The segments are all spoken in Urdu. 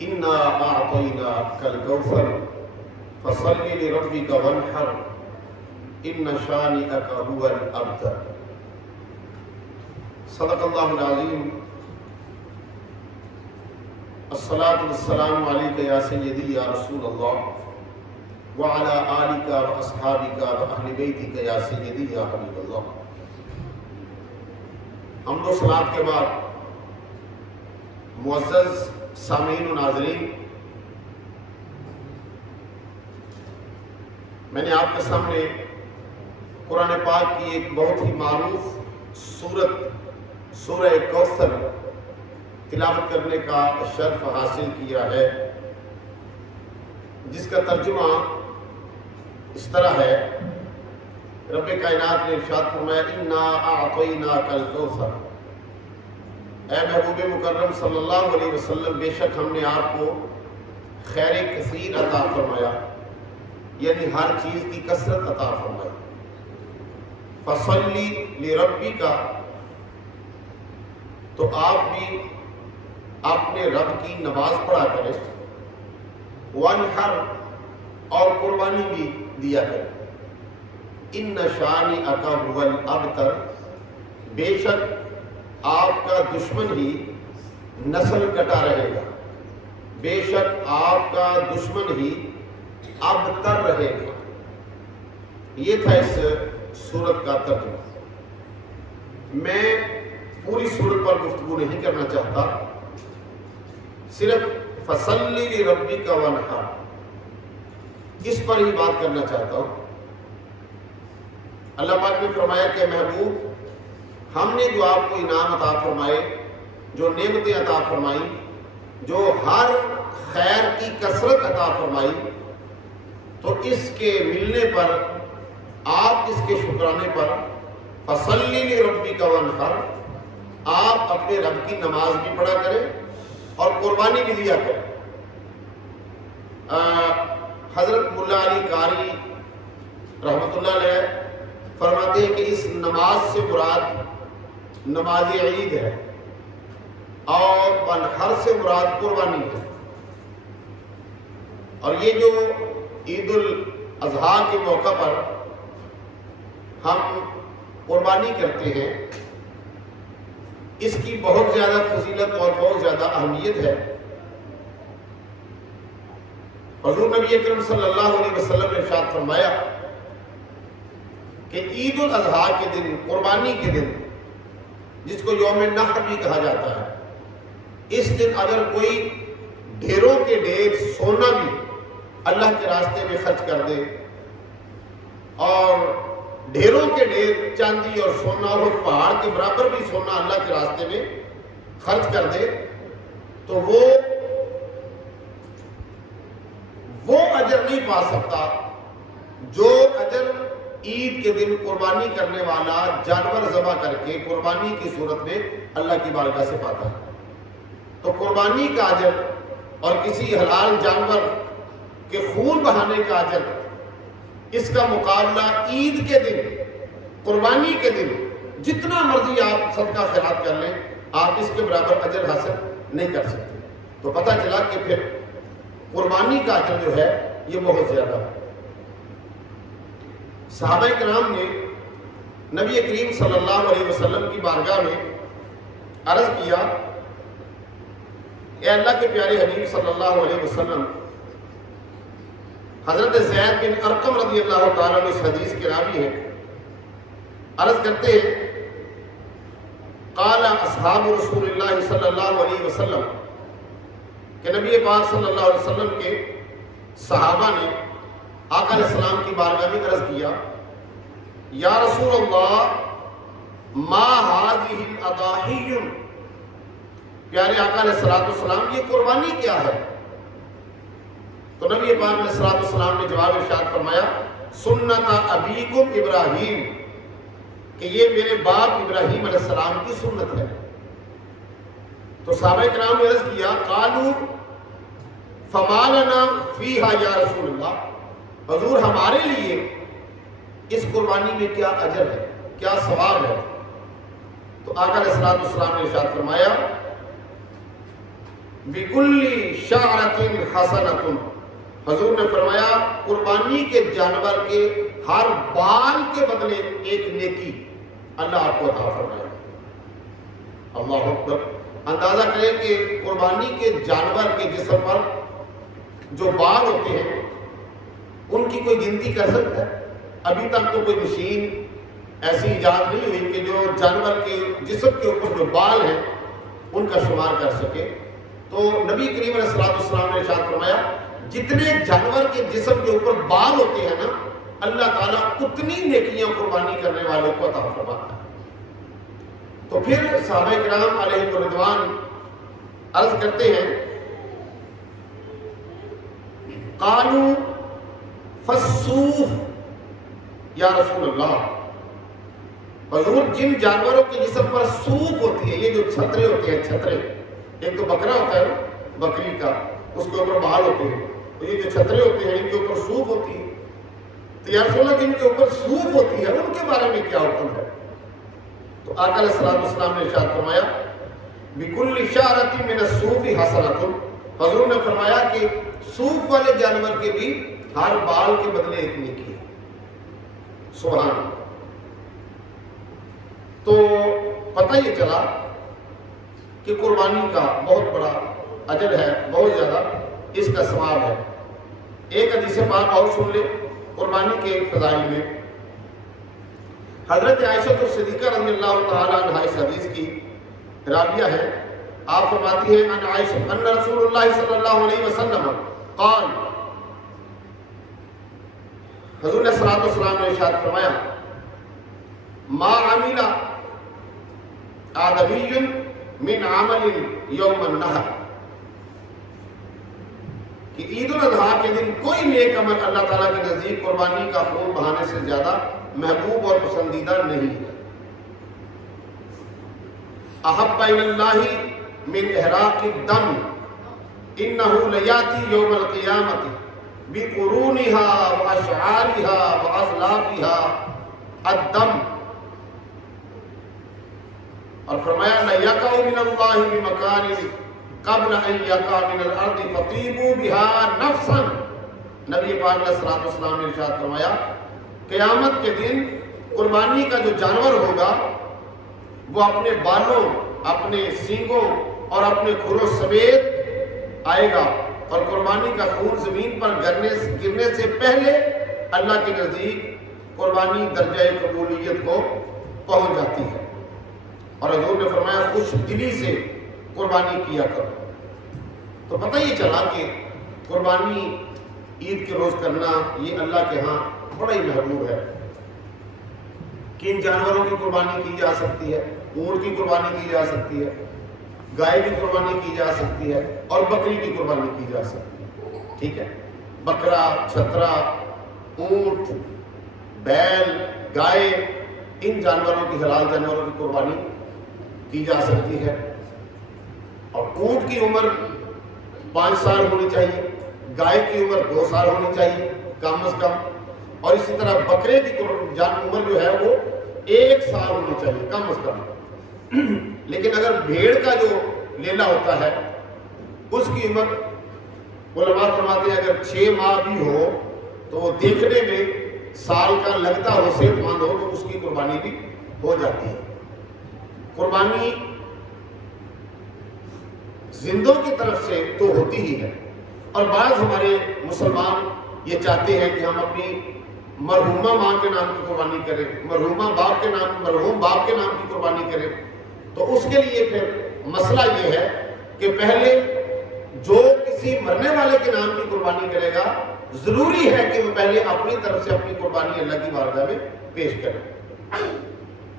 انا اعطیناک الکوثر فصل لربک وانحر ان شانئک هو الابتر۔ صدق اللہ العظیم۔ الصلاۃ والسلام علیک یا سیدی یا رسول اللہ وعلی آلک واصحابک واہل بیتک یا سیدی یا حبیب اللہ۔ حمد و صلوات کے بعد معزز سامعین و ناظرین، میں نے آپ کے سامنے قرآن پاک کی ایک بہت ہی معروف سورت سورہ کوثر تلاوت کرنے کا شرف حاصل کیا ہے، جس کا ترجمہ اس طرح ہے۔ رب کائنات نے ارشاد فرمایا انا اعطیناک الکوثر، اے محبوب مکرم صلی اللہ علیہ وسلم، بے شک ہم نے آپ کو خیر کثیر عطا فرمایا، یعنی ہر چیز کی کثرت عطا فرمائی۔ فصلی لربک، تو آپ بھی اپنے رب کی نماز پڑھا کریں، وانحر، اور قربانی بھی دیا کریں، ان شانئک هو الابتر، بے شک آپ کا دشمن ہی نسل کٹا رہے گا، بے شک آپ کا دشمن ہی ابتر رہے گا۔ یہ تھا اس سورت کا ترجمہ۔ میں پوری سورت پر گفتگو نہیں کرنا چاہتا، صرف فصلی لربک وانحر اس پر ہی بات کرنا چاہتا ہوں۔ اللہ پاک نے فرمایا کہ محبوب، ہم نے جو آپ کو انعام عطا فرمائے، جو نعمتیں عطا فرمائی، جو ہر خیر کی کثرت عطا فرمائی، تو اس کے ملنے پر، آپ اس کے شکرانے پر فصلی لربک وانحر، آپ اپنے رب کی نماز بھی پڑھا کریں اور قربانی بھی دیا کریں۔ حضرت ملا علی قاری رحمۃ اللہ علیہ فرماتے ہیں کہ اس نماز سے مراد نماز عید ہے اور وانحر سے مراد قربانی ہے۔ اور یہ جو عید الاضحیٰ کے موقع پر ہم قربانی کرتے ہیں، اس کی بہت زیادہ فضیلت اور بہت زیادہ اہمیت ہے۔ حضور نبی اکرم صلی اللہ علیہ وسلم نے ارشاد فرمایا کہ عید الاضحیٰ کے دن، قربانی کے دن، جس کو یوم النحر بھی کہا جاتا ہے، اس دن اگر کوئی ڈھیروں کے ڈھیر سونا بھی اللہ کے راستے میں خرچ کر دے، اور ڈھیروں کے ڈھیر چاندی اور سونا اور پہاڑ کے برابر بھی سونا اللہ کے راستے میں خرچ کر دے، تو وہ اجر نہیں پا سکتا جو اجر عید کے دن قربانی کرنے والا جانور ذبح کر کے قربانی کی صورت میں اللہ کی بارگاہ سے پاتا ہے۔ تو قربانی کا اجر اور کسی حلال جانور کے خون بہانے کا اجر، اس کا مقابلہ عید کے دن، قربانی کے دن جتنا مرضی آپ صدقہ خیرات کر لیں، آپ اس کے برابر اجر حاصل نہیں کر سکتے۔ تو پتہ چلا کہ پھر قربانی کا اجر جو ہے یہ بہت زیادہ ہے۔ صحابہ کرام نے نبی کریم صلی اللہ علیہ وسلم کی بارگاہ میں عرض کیا، اے اللہ کے پیارے حبیب صلی اللہ علیہ وسلم، حضرت زید بن ارقم رضی اللہ تعالیٰ عنہ اس حدیث کے راوی ہیں، عرض کرتے ہیں، قال اصحاب رسول اللہ صلی اللہ علیہ وسلم، کہ نبی پاک صلی اللہ علیہ وسلم کے صحابہ نے آقا علیہ السلام کی بارگاہ میں عرض کیا، یا رسول اللہ ما هذه الاضاحی، پیارے آقا علیہ السلام یہ قربانی کیا ہے؟ تو نبی پاک علیہ السلام نے جواب ارشاد فرمایا، سنت ابیکم ابراہیم، کہ یہ میرے باپ ابراہیم علیہ السلام کی سنت ہے۔ تو صحابہ کرام نے عرض کیا، قالوا فما لنا فیہا یا رسول اللہ، حضور ہمارے لیے اس قربانی میں کیا اجر ہے، کیا ثواب ہے؟ تو آقا علیہ السلام نے ارشاد فرمایا، بِكُلِّ شَعْرَةٍ حَسَنَةٌ، حضور نے فرمایا قربانی کے جانور کے ہر بال کے بدلے ایک نیکی اللہ آپ کو عطا فرمائے. اللہ اکبر. اندازہ کریں کہ قربانی کے جانور کے جسم پر جو بال ہوتے ہیں ان کی کوئی گنتی کر سکتا ہے؟ ابھی تک تو کوئی مشین ایسی ایجاد نہیں ہوئی کہ جو جانور کے جسم کے اوپر جو بال ہیں ان کا شمار کر سکے. تو نبی کریم علیہ السلام نے ارشاد فرمایا جتنے جانور کے جسم کے اوپر بال ہوتے ہیں نا اللہ تعالیٰ اتنی نیکیاں قربانی کرنے والوں کو عطا فرماتا ہے. تو پھر صحابہ کرام علیہ الرضوان عرض کرتے ہیں قالوا فالصوف یا رسول اللہ، حضور جن جانوروں کے جسم پر صوف ہوتی ہے، یہ جو چھترے ہوتے ہیں، چھترے، ایک تو بکرا ہوتا ہے بکری کا، اس کے اوپر بال ہوتے ہیں، تو یہ جو چھترے ہوتے ہیں ان کے اوپر صوف ہوتی ہے. تو یا رسول اللہ جن کے اوپر صوف ہوتی ہے ان کے بارے میں کیا حکم ہے؟ تو آقا علیہ السلام نے ارشاد فرمایا بِكُلِّ شَعْرَةٍ مِّنَ الصُّوفِ حَسَنَةٌ، حضور نے فرمایا کہ صوف والے جانور کے بھی ہر بال کے بدلے ایک نیکی ہے. سبحان اللہ. تو پتہ یہ چلا کہ قربانی کا بہت بڑا اجر ہے، بہت زیادہ اس کا ثواب ہے. ایک حدیث پاک اور سن لے قربانی کے فضائل میں. حضرت عائشہ صدیقہ رضی اللہ تعالیٰ عنہا اس حدیث کی راویہ ہے. آپ فرماتی ہیں ان عائشہ ان رسول اللہ صلی اللہ علیہ وسلم قال، حضور نے صلی اللہ علیہ وسلم نے ارشاد فرمایا ما عمل آدمی من عمل یوم النحر، کہ عید الاضحیٰ کے دن کوئی نیک عمل اللہ تعالیٰ کے نزدیک قربانی کا خون بہانے سے زیادہ محبوب اور پسندیدہ نہیں ہے. احب الی اللہ من احراق الدم انہ لیاتی یوم القیامت بقرونها واشعارها واضلافها الدم، اور فرمایا لیقع من اللہ بمکان قبل ان یقع من الارض فطیبوا بها نفسا. نبی پاک علیہ السلام نے ارشاد فرمایا قیامت کے دن قربانی کا جو جانور ہوگا وہ اپنے بالوں، اپنے سینگوں اور اپنے کھروں سمیت آئے گا، اور قربانی کا خون زمین پر گرنے سے پہلے اللہ کے نزدیک قربانی درجہ قبولیت کو پہنچ جاتی ہے. اور حضور نے فرمایا خوش دلی سے قربانی کیا کرو. تو پتہ یہ چلا کہ قربانی عید کے روز کرنا یہ اللہ کے ہاں بڑا ہی محبوب ہے. کن جانوروں کی قربانی کی جا سکتی ہے؟ اونٹ کی قربانی کی جا سکتی ہے، گائے کی قربانی کی جا سکتی ہے، اور بکری کی قربانی کی جا سکتی ہے. ٹھیک ہے، بکرا، چھترا، اونٹ، بیل، گائے، ان جانوروں کی، حلال جانوروں کی قربانی کی جا سکتی ہے. اور اونٹ کی عمر 5 سال ہونی چاہیے، گائے کی عمر 2 سال ہونی چاہیے کم از کم، اور اسی طرح بکرے کی عمر جو ہے وہ 1 سال ہونی چاہیے کم از کم. لیکن اگر بھیڑ کا جو لیلا ہوتا ہے اس کی عمر علماء فرماتے ہیں اگر 6 ماہ بھی ہو تو وہ دیکھنے میں سال کا لگتا ہو، صحت مند ہو، تو اس کی قربانی بھی ہو جاتی ہے. قربانی زندوں کی طرف سے تو ہوتی ہی ہے، اور بعض ہمارے مسلمان یہ چاہتے ہیں کہ ہم اپنی مرحومہ ماں کے نام کی قربانی کریں، مرحوم باپ کے نام کی قربانی کریں. تو اس کے لیے پھر مسئلہ یہ ہے کہ پہلے جو کسی مرنے والے کے نام کی قربانی کرے گا ضروری ہے کہ وہ پہلے اپنی طرف سے اپنی قربانی اللہ کی بارگاہ میں پیش کرے.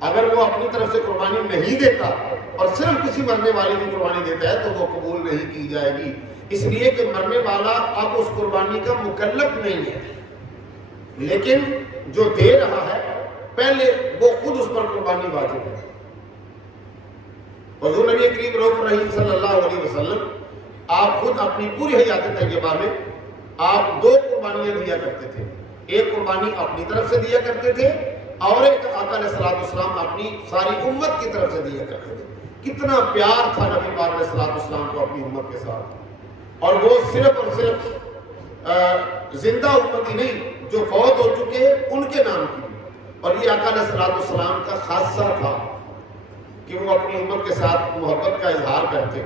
اگر وہ اپنی طرف سے قربانی نہیں دیتا اور صرف کسی مرنے والے کی قربانی دیتا ہے تو وہ قبول نہیں کی جائے گی، اس لیے کہ مرنے والا اب اس قربانی کا مکلف نہیں ہے، لیکن جو دے رہا ہے پہلے وہ خود اس پر قربانی واجب ہے. حضور نبی کریم رؤوف رحیم صلی اللہ علیہ وسلم آپ خود اپنی پوری حیات طیبہ میں آپ 2 قربانیاں دیا کرتے تھے. ایک قربانی اپنی طرف سے دیا کرتے تھے اور ایک آقا علیہ السلام اپنی ساری امت کی طرف سے دیا کرتے تھے. کتنا پیار تھا نبی پاک علیہ الصلوۃ والسلام کو اپنی امت کے ساتھ، اور وہ صرف اور صرف زندہ امت ہی نہیں، جو فوت ہو چکے ان کے نام کی بھی۔ اور یہ آقا علیہ الصلوۃ والسلام کا خاصہ تھا کہ وہ اپنی امت کے ساتھ محبت کا اظہار کرتے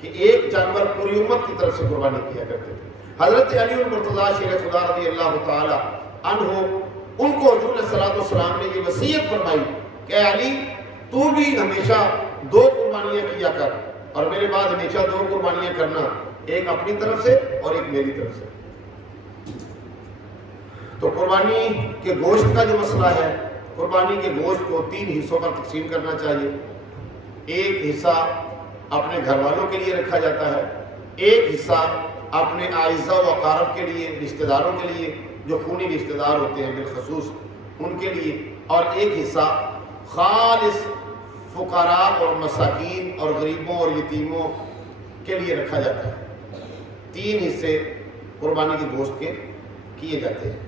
کہ ایک جانور پوری امت کی طرف سے قربانی کیا کرتے تھے۔ حضرت علی المرتضیٰ شیر خدا رضی اللہ تعالی عنہ، ان کو حضور علیہ الصلوۃ والسلام نے یہ وصیت فرمائی کہ اے علی تو بھی ہمیشہ 2 قربانیاں کیا کر، اور میرے بعد ہمیشہ 2 قربانیاں کرنا، ایک اپنی طرف سے اور ایک میری طرف سے۔ تو قربانی کے گوشت کا جو مسئلہ ہے، قربانی کے گوشت کو 3 حصوں پر تقسیم کرنا چاہیے۔ ایک حصہ اپنے گھر والوں کے لیے رکھا جاتا ہے، ایک حصہ اپنے اعزاء و اقارب کے لیے، رشتہ داروں کے لیے جو خونی رشتہ دار ہوتے ہیں بالخصوص ان کے لیے، اور ایک حصہ خالص فقراء اور مساکین اور غریبوں اور یتیموں کے لیے رکھا جاتا ہے۔ 3 حصے قربانی کے گوشت کے کیے جاتے ہیں،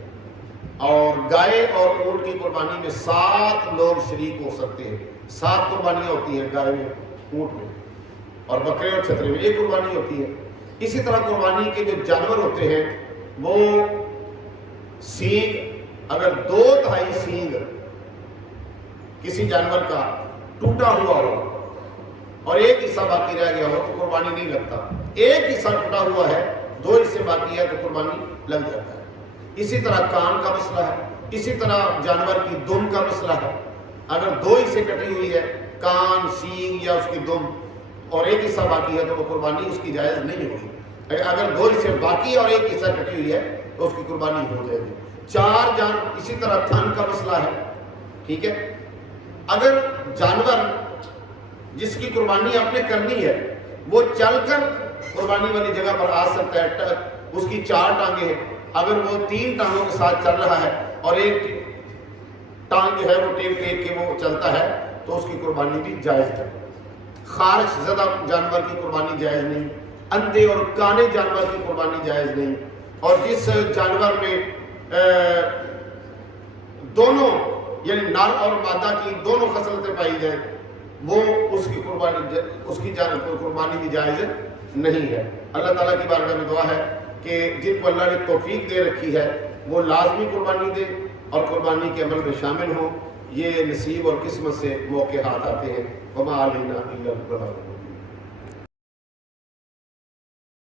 اور گائے اور اونٹ کی قربانی میں 7 لوگ شریک ہو سکتے ہیں۔ 7 قربانیاں ہوتی ہیں گائے میں، اونٹ میں، اور بکرے اور چھترے میں 1 قربانی ہوتی ہے۔ اسی طرح قربانی کے جو جانور ہوتے ہیں وہ سینگ، اگر 2/3 سینگ کسی جانور کا ٹوٹا ہوا ہو اور ایک حصہ باقی رہ گیا ہو تو قربانی نہیں لگتا۔ ایک حصہ ٹوٹا ہوا ہے، 2 حصے باقی ہے تو قربانی لگ جاتا ہے۔ اسی طرح کان کا مسئلہ ہے، اسی طرح جانور کی دم کا مسئلہ ہے۔ اگر 2 حصے کٹی ہوئی ہے، کان، سینگ یا اس کی دم، اور ایک حصہ باقی ہے تو وہ قربانی اس کی جائز نہیں ہوگی۔ اگر 2 حصے باقی ہے اور ایک حصہ کٹی ہوئی ہے تو اس کی قربانی ہو جائے گی۔ 4 اسی طرح تھن کا مسئلہ ہے، ٹھیک ہے۔ اگر جانور جس کی قربانی آپ نے کرنی ہے وہ چل کر قربانی والی جگہ پر آ سکتا ہے، اس کی 4 ٹانگیں ہیں، اگر وہ 3 ٹانگوں کے ساتھ چل رہا ہے اور ایک ٹانگ جو ہے وہ ٹیک کے وہ چلتا ہے تو اس کی قربانی بھی جائز ہے۔ خارش زدہ جانور کی قربانی جائز نہیں، اندھے اور کانے جانور کی قربانی جائز نہیں، اور جس جانور میں دونوں یعنی نر اور مادہ کی دونوں خصلتیں پائی جائیں وہ اس کی قربانی بھی جائز نہیں ہے۔ اللہ تعالیٰ کی بارگاہ میں دعا ہے کہ جن کو اللہ نے توفیق دے رکھی ہے وہ لازمی قربانی دے اور قربانی کے عمل میں شامل ہوں۔ یہ نصیب اور قسمت سے موقع ہاتھ آتے ہیں۔ وما علینا الا البلاغ۔